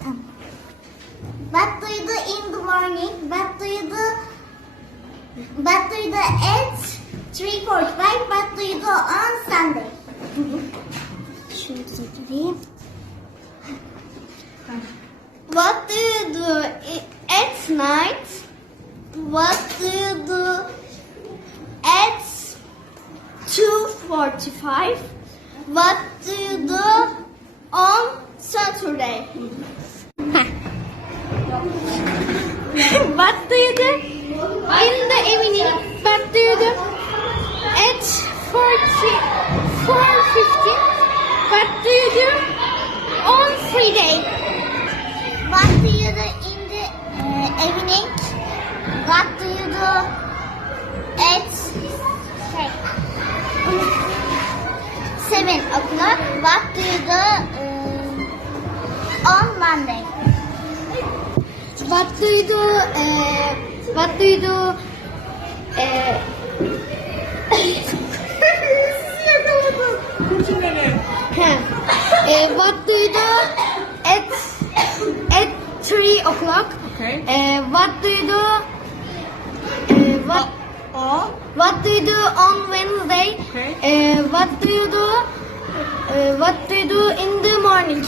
What do you do in the morning? What do you do? What do you do at 3:45? What do you do on Sunday? Şunu getireyim. What do you do at night? What do you do at 2:45? What do you do on Saturday? What do you do in the evening? What do you do at 4:50? What do you do on Friday? What do you do in the evening? What do you do at 7 o'clock? What do you do on Monday? What do you do? What do you do? What do you do at 3 o'clock? Okay. What do you do? What do you do on Wednesday? Okay. What do you do? What do you do in the morning?